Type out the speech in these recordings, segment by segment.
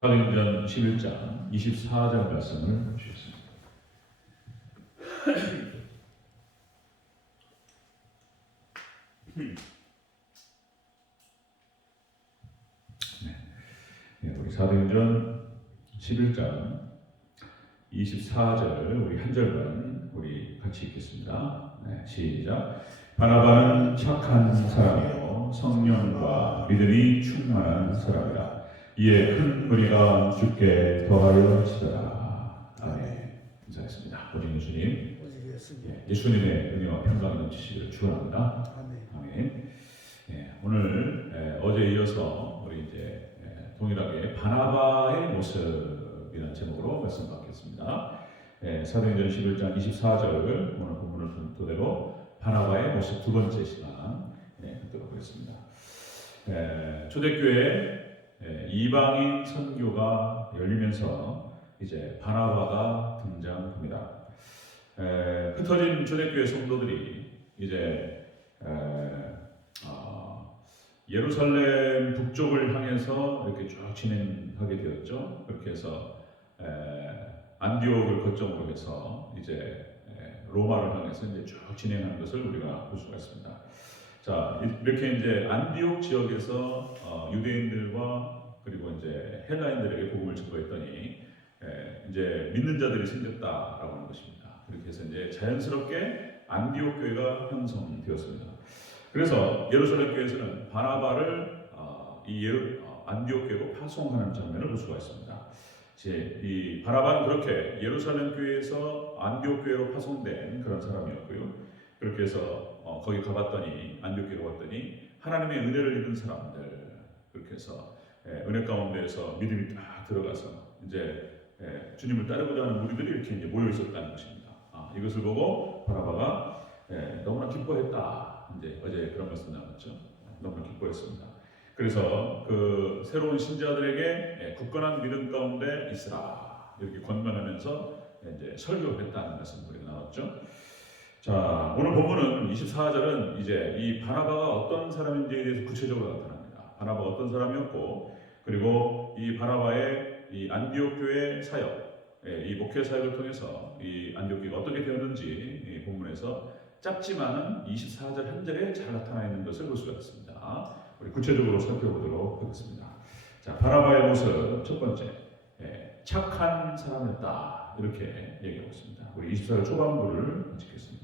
사도행전 11장 24절 말씀을 주셨습니다. 우리 사도행전 11장 24절 우리 한 절만 우리 같이 읽겠습니다. 시작. 바나바는 착한 사람이요 성령과 믿음이 충만한 사람이라. 이에 큰 무리가 주께 더하여 치더라. 아멘. 감사했습니다. 우리 예수님, 예수님의 은혜와 평강이 넘치시기를 축원합니다. 아멘. 오늘 어제 이어서 우리 이제 동일하게 바나바의 모습이라는 제목으로 말씀 받겠습니다. 사도행전 11장 24절 오늘 본문을 토대로 바나바의 모습 두 번째 시간 듣도록 하겠습니다. 초대교회 이방인 선교가 열리면서 이제 바나바가 등장합니다. 흩어진 초대교회 성도들이 이제 예루살렘 북쪽을 향해서 이렇게 쭉 진행하게 되었죠. 그렇게 해서 안디옥을 거점으로 해서 이제 로마를 향해서 이제 쭉 진행하는 것을 우리가 볼 수가 있습니다. 자, 이렇게 이제 안디옥 지역에서 유대인들과 그리고 이제 헬라인들에게 복음을 전거했더니 이제 믿는 자들이 생겼다라고 하는 것입니다. 그렇게 해서 이제 자연스럽게 안디옥 교회가 형성되었습니다. 그래서 예루살렘 교회에서는 바나바를 안디옥 교회로 파송하는 장면을 볼 수가 있습니다. 이 바나바는 그렇게 예루살렘 교회에서 안디옥 교회로 파송된 그런 사람이었고요. 그렇게 해서 거기 가봤더니 안디옥 교회로 갔더니 하나님의 은혜를 입은 사람들, 그렇게 해서 은혜 가운데에서 믿음이 딱 들어가서 이제 주님을 따르고자 하는 무리들이 이렇게 이제 모여 있었다는 것입니다. 이것을 보고 바나바가 너무나 기뻐했다. 이제 어제 그런 말씀 나왔죠. 너무나 기뻐했습니다. 그래서 그 새로운 신자들에게 굳건한 믿음 가운데 있으라 이렇게 권면하면서 이제 설교했다는 말씀 우리가 나왔죠. 자, 오늘 본문은 24절은 이제 이 바나바가 어떤 사람인지에 대해서 구체적으로 나타납니다. 바나바가 어떤 사람이었고, 그리고 이 바나바의 이 안디옥 교회 사역, 이 목회 사역을 통해서 이 안디옥 교회가 어떻게 되었는지 이 본문에서 짧지만은 24절 한 절에 잘 나타나 있는 것을 볼 수가 있습니다. 우리 구체적으로 살펴보도록 하겠습니다. 자, 바나바의 모습 첫 번째, 착한 사람이었다 이렇게 얘기하고 있습니다. 우리 24절 초반부를 읽겠습니다.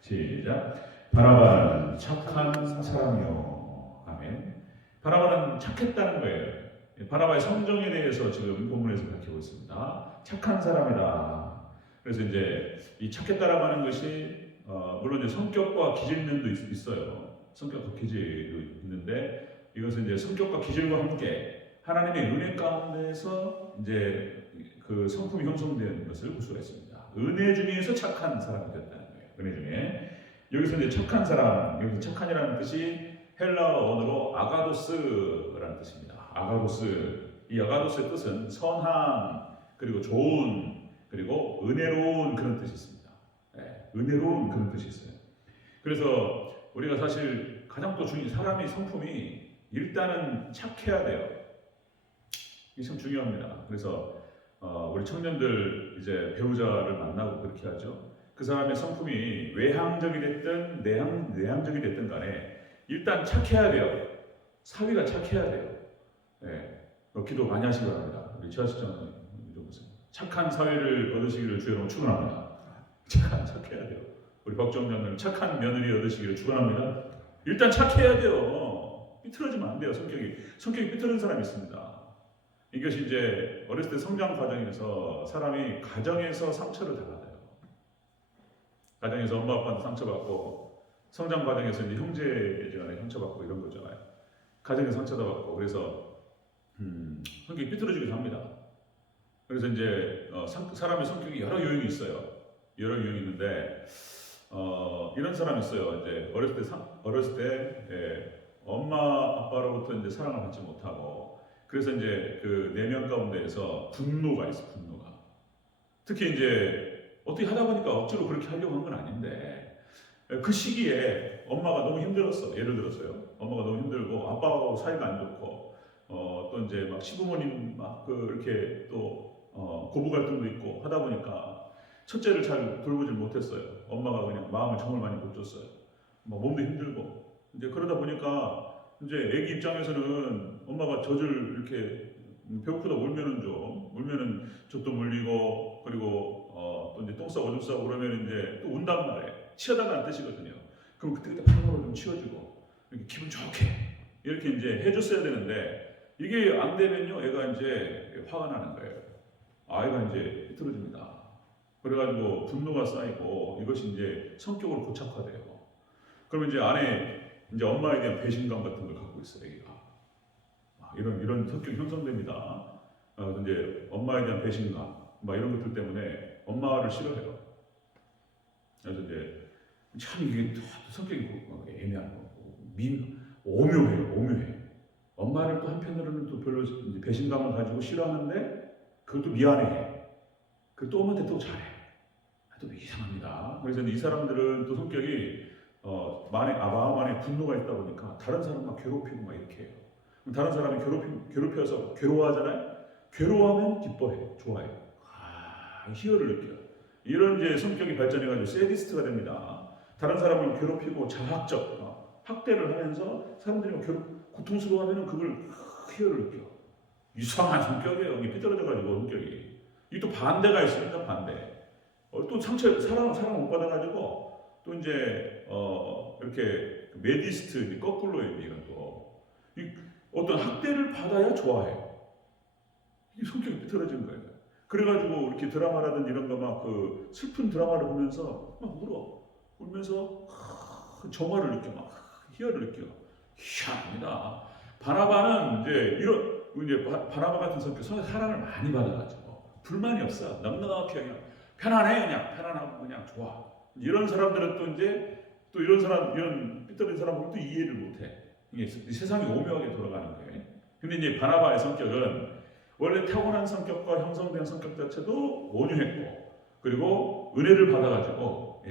시작. 바나바는 착한 사람이요. 아멘. 바나바는 착했다는 거예요. 바나바의 성정에 대해서 지금 본문에서 밝히고 있습니다. 착한 사람이다. 그래서 이제 이 착했다라고 하는 것이 물론 이제 성격과 기질면도 있어요. 성격과 기질도 있는데 이것은 이제 성격과 기질과 함께 하나님의 은혜 가운데서 이제 그 성품이 형성되는 것을 볼 수가 있습니다. 은혜 중에서 착한 사람이 됐다는 거예요. 은혜 중에 여기서 이제 착한 사람, 여기서 착한이라는 뜻이 헬라어 언어로 아가도스라는 뜻입니다. 아가도스, 이 아가도스의 뜻은 선한, 그리고 좋은, 그리고 은혜로운 그런 뜻이 있습니다. 은혜로운 그런 뜻이 있어요. 그래서 우리가 사실 가장 또 중요한 사람의 성품이 일단은 착해야 돼요. 이게 참 중요합니다. 그래서 우리 청년들 이제 배우자를 만나고 그렇게 하죠. 그 사람의 성품이 외향적이 됐든 내향적이 됐든 간에 일단 착해야 돼요. 사위가 착해야 돼요. 기도 많이 하시기 바랍니다. 우리 지하실장 착한 사위를 얻으시기를 주여로 축원합니다. 착해야 돼요. 우리 박정장님 착한 며느리 얻으시기를 축원합니다. 일단 착해야 돼요. 삐뚤어지면 안 돼요. 성격이 삐뚤은 사람이 있습니다. 이것이 이제 어렸을 때 성장 과정에서 사람이 가정에서 상처를 당하요. 가정에서 엄마 아빠한테 상처받고 성장 과정에서 이제 형제간에 상처받고 이런 거잖아요. 가정에서 상처도 받고 그래서 성격이 삐뚤어지기도 합니다. 그래서 이제 사람의 성격이 여러 유형이 있어요. 여러 유형이 있는데 이런 사람이 있어요. 이제 어렸을 때 엄마 아빠로부터 이제 사랑을 받지 못하고 그래서 이제 그 내면 가운데에서 분노가 있어. 분노가 특히 이제 어떻게 하다 보니까 억지로 그렇게 하려고 한 건 아닌데 그 시기에 엄마가 너무 힘들었어. 예를 들어서요. 엄마가 너무 힘들고 아빠하고 사이가 안 좋고 또 이제 막 시부모님 막 이렇게 또 고부 갈등도 있고 하다 보니까 첫째를 잘 돌보질 못했어요. 엄마가 그냥 마음을 정말 많이 못 줬어요. 막 몸도 힘들고 이제 그러다 보니까 이제 애기 입장에서는 엄마가 젖을 이렇게 배고프다 울면은 젖도 물리고 그리고 또 이제 똥 싸고 오줌 싸고 그러면 이제 또 운단 말이에요. 치워달라는 뜻이거든요. 그럼 그때 방으로 좀 치워주고 이렇게 기분 좋게 이렇게 이제 해줬어야 되는데 이게 안 되면요 애가 이제 화가 나는 거예요. 아이가 이제 비틀어집니다. 그래가지고 분노가 쌓이고 이것이 이제 성격으로 고착화돼요. 그러면 이제 안에 이제 엄마에 대한 배신감 같은 걸 갖고 있어요, 애기가. 이런 성격이 형성됩니다. 이제 엄마에 대한 배신감, 막 이런 것들 때문에 엄마를 싫어해요. 그래서 이제 참 이게 성격이 애매한 거고, 오묘해. 엄마를 또 한편으로는 또 별로 이제 배신감을 가지고 싫어하는데 그것도 미안해. 또 엄마한테 또 잘해. 또 이상합니다. 그래서 이 사람들은 또 성격이 마음 안에 분노가 있다 보니까 다른 사람 막 괴롭히고 막 이렇게 해요. 다른 사람이 괴롭혀서 괴로워하잖아요. 괴로워하면 기뻐해, 좋아해. 희열을 느껴요. 이런 이제 성격이 발전해가지고 세디스트가 됩니다. 다른 사람을 괴롭히고 자학적 학대를 하면서 사람들이 고통스러워하면 그걸 희열을 느껴. 이상한 성격이에요. 이게 삐뚤어져가지고 성격이. 이게 또 반대가 있으니까 반대. 또 사랑 못 받아가지고 또 이제 이렇게 메디스트 거꾸로 이건 또 어떤 학대를 받아야 좋아해요. 이게 성격이 삐뚤어진 거예요. 그래가지고 이렇게 드라마라든지 이런 거 막 슬픈 드라마를 보면서 막 울면서 정화를 느껴, 막 희열을 느껴. 희한합니다. 바나바는 이제 바나바 같은 성격, 사랑을 많이 받아가지고 불만이 없어. 넉넉하게 그냥 편안해, 그냥 편안하고 그냥 좋아. 이런 사람들은 또 이제 이런 삐뚤어진 사람 보면 또 이해를 못해. 이게 세상이 오묘하게 돌아가는 거예요. 근데 이제 바나바의 성격은 원래 타고난 성격과 형성된 성격 자체도 온유했고, 그리고 은혜를 받아가지고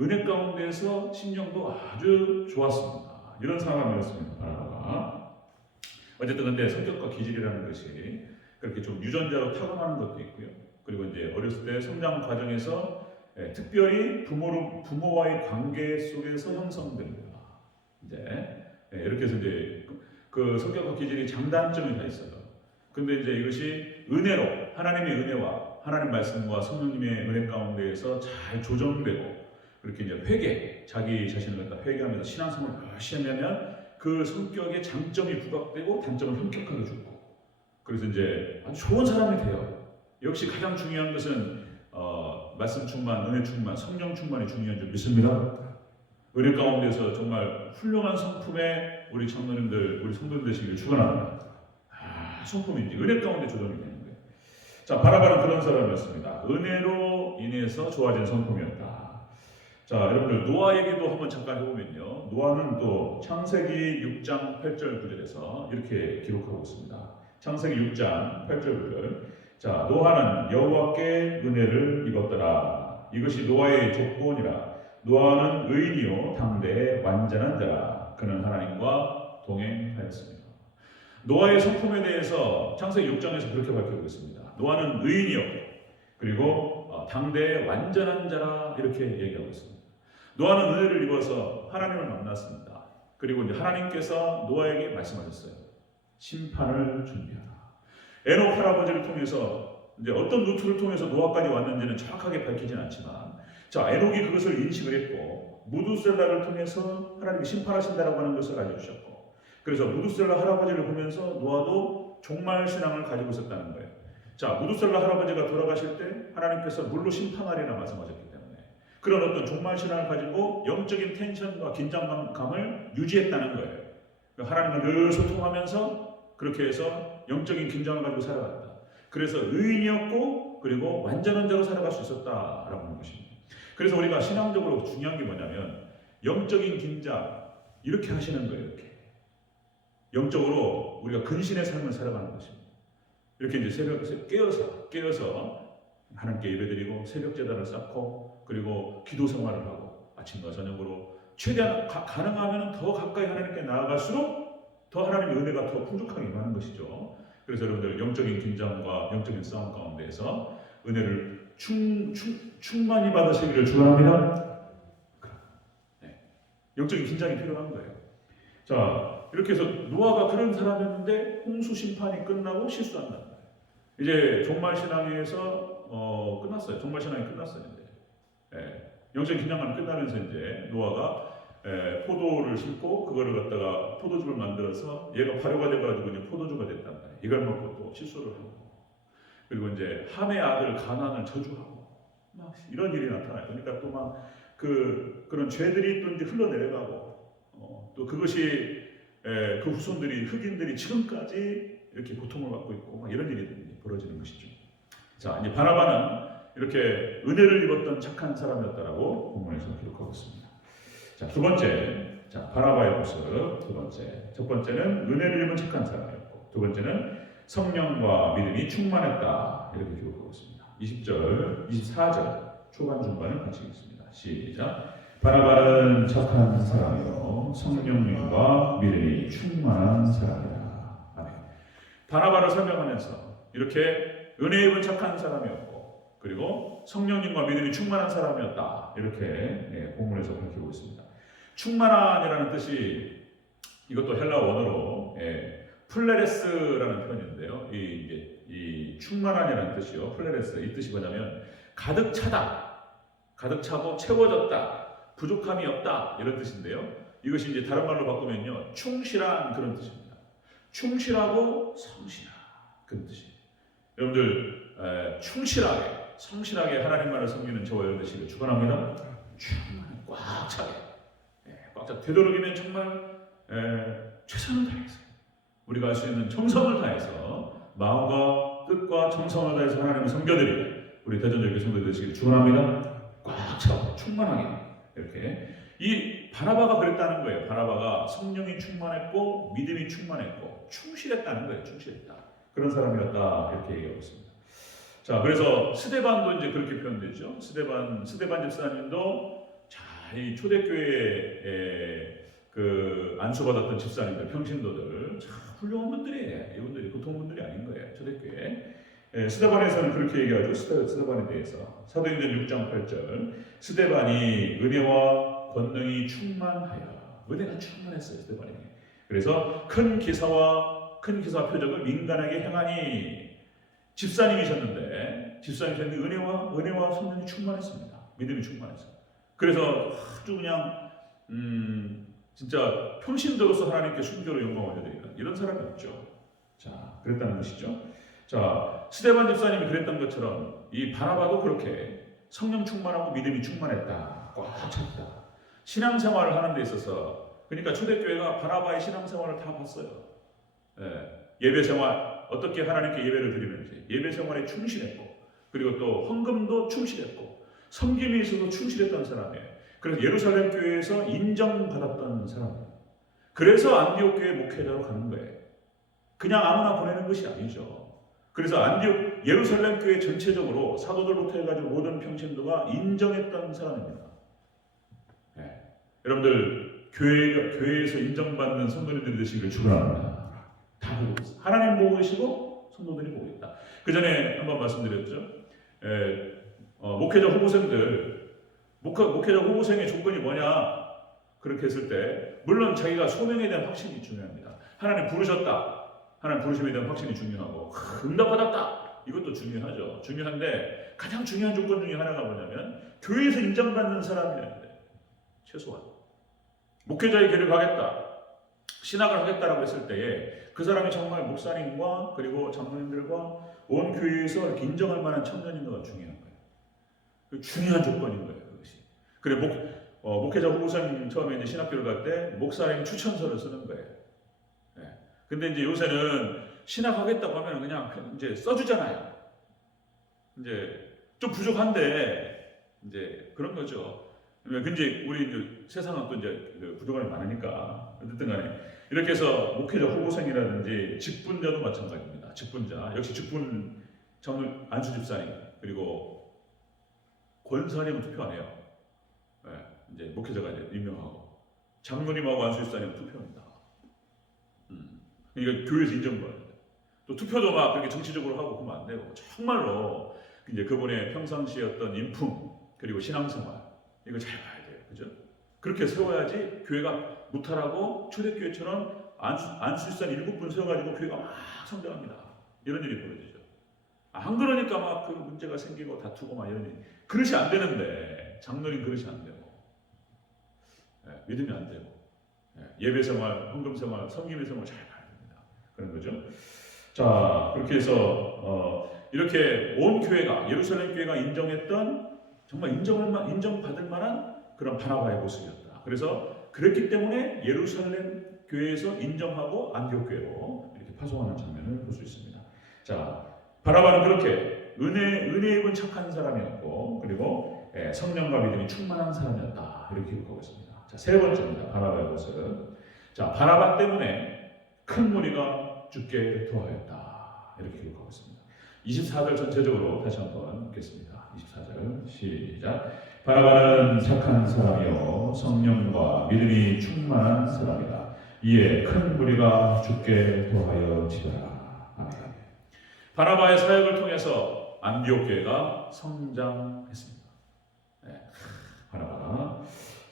은혜 가운데서 심령도 아주 좋았습니다. 이런 사람이었습니다, 바나바가. 어쨌든 근데 성격과 기질이라는 것이 그렇게 좀 유전자로 타고나는 것도 있고요. 그리고 이제 어렸을 때 성장 과정에서 특별히 부모와의 관계 속에서 형성됩니다. 이제 이렇게 해서 이제 그 성격과 기질이 장단점이 다 있어요. 근데 이제 이것이 은혜로 하나님의 은혜와 하나님 말씀과 성령님의 은혜 가운데에서 잘 조정되고 그렇게 이제 자기 자신을 갖다 회개하면서 신앙생활을 열심히 하면 그 성격의 장점이 부각되고 단점을 현격하게 주고 그래서 이제 아주 좋은 사람이 돼요. 역시 가장 중요한 것은 말씀 충만, 은혜 충만, 성령 충만이 중요한 줄 믿습니다. 은혜 가운데서 정말 훌륭한 성품의 우리 청년님들, 우리 성도들 되시기를 축원합니다. 성품인지 은혜 가운데 조정이 되는 거예요. 자, 바나바는 그런 사람이었습니다. 은혜로 인해서 좋아진 성품이었다. 자, 여러분들 노아 얘기도 한번 잠깐 해보면요. 노아는 또 창세기 6장 8절 9절에서 이렇게 기록하고 있습니다. 창세기 6장 8절 9절. 자, 노아는 여호와께 은혜를 입었더라. 이것이 노아의 조건이라. 노아는 의인이요 당대의 완전한 자라. 그는 하나님과 동행하였습니다. 노아의 성품에 대해서 창세기 6장에서 그렇게 밝히고 있습니다. 노아는 의인이요 그리고 당대의 완전한 자라 이렇게 얘기하고 있습니다. 노아는 은혜를 입어서 하나님을 만났습니다. 그리고 이제 하나님께서 노아에게 말씀하셨어요. 심판을 준비하라. 에녹 할아버지를 통해서 이제 어떤 루트를 통해서 노아까지 왔는지는 정확하게 밝히진 않지만 자, 에녹이 그것을 인식을 했고 무두셀라를 통해서 하나님이 심판하신다라고 하는 것을 알려주셨고 그래서 무두셀라 할아버지를 보면서 노아도 종말 신앙을 가지고 있었다는 거예요. 자, 무두셀라 할아버지가 돌아가실 때 하나님께서 물로 심판하리라 말씀하셨기 때문에 그런 어떤 종말 신앙을 가지고 영적인 텐션과 긴장감을 유지했다는 거예요. 하나님과 늘 소통하면서 그렇게 해서 영적인 긴장을 가지고 살아갔다. 그래서 의인이었고 그리고 완전한 자로 살아갈 수 있었다라고 하는 것입니다. 그래서 우리가 신앙적으로 중요한 게 뭐냐면 영적인 긴장 이렇게 하시는 거예요. 이렇게 영적으로 우리가 근신의 삶을 살아가는 것입니다. 이렇게 이제 새벽에 깨어서 하나님께 예배드리고 새벽 제단을 쌓고 그리고 기도 생활을 하고 아침과 저녁으로 최대한 가능하면 더 가까이 하나님께 나아갈수록 더 하나님의 은혜가 더 풍족하게 임하는 것이죠. 그래서 여러분들 영적인 긴장과 영적인 싸움 가운데에서 은혜를 충만히 받으시기를 축원합니다. 네. 영적인 긴장이 필요한 거예요. 자, 이렇게 해서 노아가 그런 사람이었는데 홍수 심판이 끝나고 실수한다. 이제 종말 신앙에서 끝났어요. 종말 신앙이 끝났어요. 이제. 예, 영적인 긴장감이 끝나면서 이제 노아가 포도를 심고 그거를 갖다가 포도주를 만들어서 얘가 발효가 돼가지고 이제 포도주가 됐단 말이에요. 이걸 먹고 또 실수를 하고 그리고 이제 함의 아들 가나안을 저주하고 막 이런 일이 나타나요. 그러니까 또 막 그런 죄들이 또 이제 흘러내려가고 또 그것이 그 후손들이 흑인들이 지금까지 이렇게 고통을 받고 있고 막 이런 일이 벌어지는 것이죠. 자, 이제 바나바는 이렇게 은혜를 입었던 착한 사람이었다라고 본문에서 기록하고 있습니다. 자, 두 번째, 자, 바나바의 모습 두 번째. 첫 번째는 은혜를 입은 착한 사람이었고, 두 번째는 성령과 믿음이 충만했다. 이렇게 기록하고 있습니다. 20절, 24절 초반 중반을 같이 읽습니다. 시작. 바나바는 착한 사람이요 성령님과 믿음이 충만한 사람이다. 아멘. 바나바를 설명하면서 이렇게 은혜 입은 착한 사람이었고 그리고 성령님과 믿음이 충만한 사람이었다. 이렇게 본문에서 밝히고 있습니다. 충만한이라는 뜻이 이것도 헬라 원어로 플레레스라는 표현인데요. 이 충만한이라는 뜻이요. 플레레스 이 뜻이 뭐냐면 가득 차다, 가득 차고 채워졌다, 부족함이 없다 이런 뜻인데요. 이것이 이제 다른 말로 바꾸면요, 충실한 그런 뜻입니다. 충실하고 성실한 그런 뜻이에요. 여러분들 충실하게, 성실하게 하나님만을 섬기는 저와 여러분 되시길 축원합니다. 충만히 꽉 차게, 꽉 차. 되도록이면 정말 최선을 다해서 우리가 할 수 있는 정성을 다해서 마음과 뜻과 정성을 다해서 하나님을 섬겨드리는 우리 대전절교 성도 되시길 축원합니다. 꽉 차고 충만하게 이렇게 이 바나바가 그랬다는 거예요. 바나바가 성령이 충만했고 믿음이 충만했고 충실했다는 거예요. 충실했다. 그런 사람이었다 이렇게 얘기하고 있습니다. 자, 그래서 스데반도 이제 그렇게 표현되죠. 스데반 집사님도 이 초대교회에 그 안수받았던 집사님들, 평신도들 참 훌륭한 분들이에요. 이분들이 보통 분들이 아닌 거예요. 초대교회. 스데반에서는 그렇게 얘기하죠. 스데반에 대해서 사도행전 6장 8절 스데반이 은혜와 권능이 충만하여 은혜가 충만했어요. 스데반이. 그래서 큰 기사와 표적을 민간에게 행하니 집사님이셨는데 은혜와 성령이 충만했습니다. 믿음이 충만했어요. 그래서 아주 그냥 진짜 평신도로서 하나님께 순교로 영광을 올려드리는 이런 사람이 없죠. 자, 그랬다는 것이죠. 자, 스데반 집사님이 그랬던 것처럼 이 바나바도 그렇게 성령 충만하고 믿음이 충만했다. 꽉 찼다. 신앙생활을 하는 데 있어서 그러니까 초대교회가 바나바의 신앙생활을 다 봤어요. 예배생활 어떻게 하나님께 예배를 드리는지 예배생활에 충실했고 그리고 또 헌금도 충실했고 섬김에 있어서 충실했던 사람이에요. 그래서 예루살렘 교회에서 인정받았던 사람이에요. 그래서 안디옥 교회 목회자로 가는 거예요. 그냥 아무나 보내는 것이 아니죠. 그래서 예루살렘 교회 전체적으로 사도들부터 해가지고 모든 평신도가 인정했던 사람입니다. 여러분들 교회에서 인정받는 성도님들이 되시기를 축원합니다. 다 보고 있어요. 하나님 보고 계시고 성도들이 보고 있다. 그 전에 한번 말씀드렸죠. 목회자 후보생의 조건이 뭐냐? 그렇게 했을 때 물론 자기가 소명에 대한 확신이 중요합니다. 하나님 부르셨다. 하나님 부르심에 대한 확신이 중요하고 응답받았다. 이것도 중요하죠. 중요한데 가장 중요한 조건 중에 하나가 뭐냐면 교회에서 인정받는 사람이어야 돼. 최소한. 목회자의 길을 가겠다. 신학을 하겠다라고 했을 때에 그 사람이 정말 목사님과 그리고 장로님들과 온 교회에서 이렇게 인정할 만한 청년인가가 중요한 거예요. 중요한 조건인 거예요. 그것이. 그래 목회자 후보생 처음에 이제 신학교를 갈 때 목사님 추천서를 쓰는 거예요. 근데 이제 요새는 신학하겠다고 하면 그냥 이제 써주잖아요. 이제 좀 부족한데 이제 그런 거죠. 근데 우리 이제 세상은 또 이제 부족함이 많으니까 어쨌든 간에 이렇게 해서 목회자 후보생이라든지 직분자도 마찬가지입니다. 직분자 역시 직분 장로 안수 집사님 그리고 권사님은 투표 안 해요. 이제 목회자가 이제 임명하고 장로님하고 안수 집사님은 투표합니다. 그러니까 교회에서 인정받아야 돼요. 또 투표도 막 그렇게 정치적으로 하고 그러면 안 되고 정말로 이제 그분의 평상시의 어떤 인품 그리고 신앙생활 이거 잘 봐야 돼요. 그죠? 그렇게 세워야지 교회가 무탈하고 초대교회처럼 안수일산 7분 세워가지고 교회가 막 성장합니다. 이런 일이 벌어지죠. 안 그러니까 막 그 문제가 생기고 다투고 막 이런 일. 그릇이 안 되는데 장로님 그릇이 안 되고 믿으면 안 되고 예배 생활, 헌금 생활, 섬김의 생활 잘 봐야 됩니다. 그런 거죠. 자, 그렇게 해서 이렇게 온 교회가 예루살렘 교회가 인정했던 정말 인정받을 만한 그런 바나바의 모습이었다. 그래서 그랬기 때문에 예루살렘 교회에서 인정하고 안디옥 교회로 이렇게 파송하는 장면을 볼 수 있습니다. 자, 바나바는 그렇게 은혜 입은 착한 사람이었고 그리고 성령과 믿음이 충만한 사람이었다. 이렇게 기록하고 있습니다. 자, 세 번째입니다. 바나바의 모습. 자, 바나바 때문에 큰 무리가 죽게 도하였다. 이렇게 기록하고 있습니다. 24절 전체적으로 다시 한번 읽겠습니다. 24절 시작. 바나바는 착한 사람이요 성령과 믿음이 충만한 사람이다. 이에 큰 무리가 죽게 도하여지더라. 아멘. 바나바의 사역을 통해서 안디옥 교회가 성장했습니다. 바나바.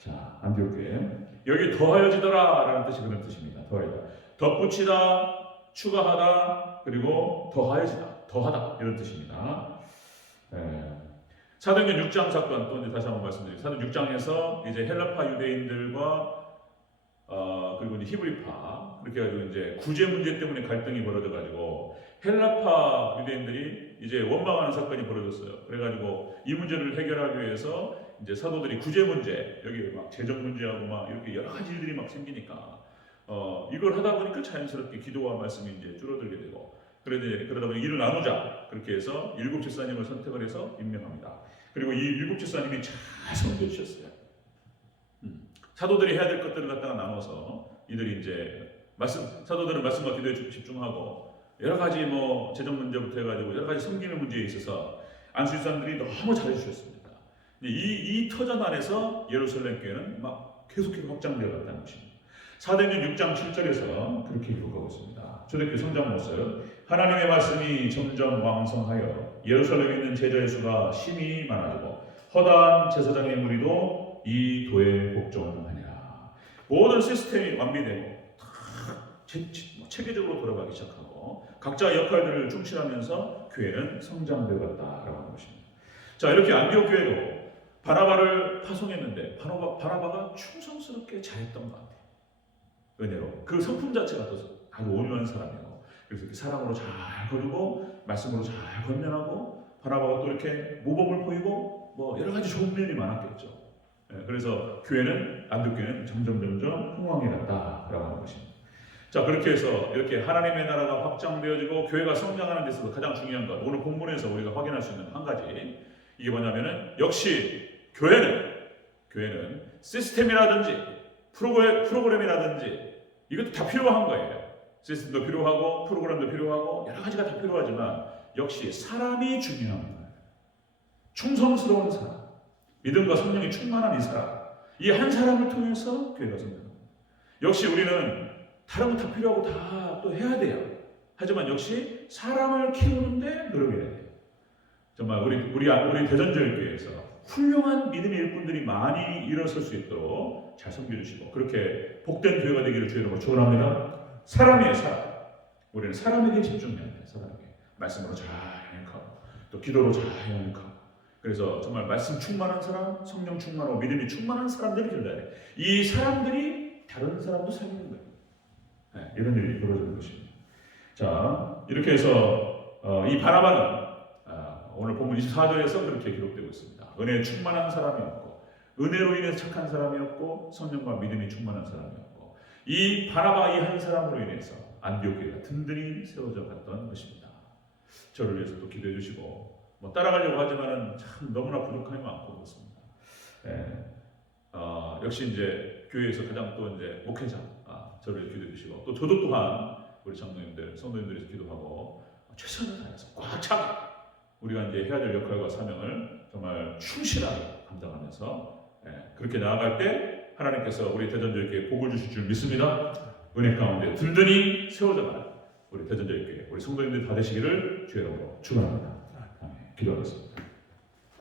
자, 안디옥 교회. 여기 더하여지더라라는 뜻이 그런 뜻입니다. 더하여지다. 덧붙이다, 추가하다, 그리고 더하여지다, 더하다 이런 뜻입니다. 사도행전 6장 사건 또 이제 다시 한번 말씀드립니다. 사도행전 6장에서 이제 헬라파 유대인들과 그리고 이제 히브리파 그렇게 해가지고 이제 구제 문제 때문에 갈등이 벌어져가지고 헬라파 유대인들이 이제 원망하는 사건이 벌어졌어요. 그래가지고 이 문제를 해결하기 위해서 이제 사도들이 구제 문제 여기 막 재정 문제하고 막 이렇게 여러 가지 일들이 막 생기니까 이걸 하다 보니까 자연스럽게 기도와 말씀이 이제 줄어들게 되고 그러다 보니 일을 나누자 그렇게 해서 7 집사님을 선택을 해서 임명합니다. 그리고 이 7 집사님이 잘 섬겨 주셨어요. 사도들이 해야 될 것들을 갖다가 나눠서 이들이 이제 사도들은 말씀과 기도에 집중하고 여러 가지 뭐 재정 문제부터 해가지고 여러 가지 섬기는 문제에 있어서 안수일산들이 너무 잘해주셨습니다. 이 터전 안에서 예루살렘 교회는 막 계속해서 확장되어 갔다는 것입니다. 사도행전 6장 7절에서 그렇게 기록하고 있습니다. 초대교회 성장 모습. 하나님의 말씀이 점점 왕성하여 예루살렘에 있는 제자의 수가 심히 많아지고 허다한 제사장의 무리도 이 도에 복종하니라. 모든 시스템이 완비되고 체계적으로 돌아가기 시작하고 각자 역할들을 충실하면서 교회는 성장되어 갔다라고 하는 것입니다. 자, 이렇게 안디옥 교회도 바나바를 파송했는데 바나바가 충성스럽게 잘했던 것 같아요. 은혜로 그 성품 자체가 또 아주 온유한 사람이고 그래서 이렇게 사랑으로 잘 거두고 말씀으로 잘 건면하고 바나바가 또 이렇게 모범을 보이고 뭐 여러 가지 좋은 면이 많았겠죠. 그래서 교회는 안디옥 교회는 점점 흥왕해 갔다라고 하는 것입니다. 자, 그렇게 해서 이렇게 하나님의 나라가 확장되어지고 교회가 성장하는 데 있어서 가장 중요한 것 오늘 본문에서 우리가 확인할 수 있는 한 가지 이게 뭐냐면은 역시 교회는 시스템이라든지 프로그램이라든지 이것도 다 필요한 거예요. 시스템도 필요하고 프로그램도 필요하고 여러 가지가 다 필요하지만 역시 사람이 중요한 거예요. 충성스러운 사람, 믿음과 성령이 충만한 이 사람, 이 한 사람을 통해서 교회가 성장합니다. 역시 우리는 다른 거 다 필요하고 다 또 해야 돼요. 하지만 역시 사람을 키우는데 노력해야 돼요. 정말 우리 대전절교회에서 훌륭한 믿음의 일꾼들이 많이 일어설 수 있도록 잘 섬겨주시고 그렇게 복된 교회가 되기를 주의 이름으로 축원합니다. 사람이에요, 사람. 우리는 사람에게 집중해야 돼요. 사람에게 말씀으로 잘 행하고 또 기도로 잘 행하고 그래서 정말 말씀 충만한 사람, 성령 충만하고 믿음이 충만한 사람들을 길러야 돼요. 이 사람들이 다른 사람도 살리는 거예요. 이런 일이 벌어지는 것입니다. 자, 이렇게 해서 이 바나바는 오늘 본문 24절에서 그렇게 기록되고 있습니다. 은혜에 충만한 사람이었고 은혜로 인해서 착한 사람이었고 성령과 믿음이 충만한 사람이었고 이 바나바 이 한 사람으로 인해서 안디옥 교회가 든든히 세워져 갔던 것입니다. 저를 위해서 또 기도해 주시고 뭐 따라가려고 하지만은 참 너무나 부족함이 많고 그렇습니다. 역시 이제 교회에서 가장 또 이제 목회자 저를 기도해 주시고 또 저도 또한 우리 장로님들, 성도님들에서 기도하고 최선을 다해서 꽉 차게 우리가 이제 해야 될 역할과 사명을 정말 충실하게 감당하면서 그렇게 나아갈 때 하나님께서 우리 대전교회에 복을 주실 줄 믿습니다. 은혜 가운데 든든히 세워져 가라. 우리 대전자교회 우리 성도님들 다 되시기를 주의 이름으로 축원합니다. 기도하겠습니다.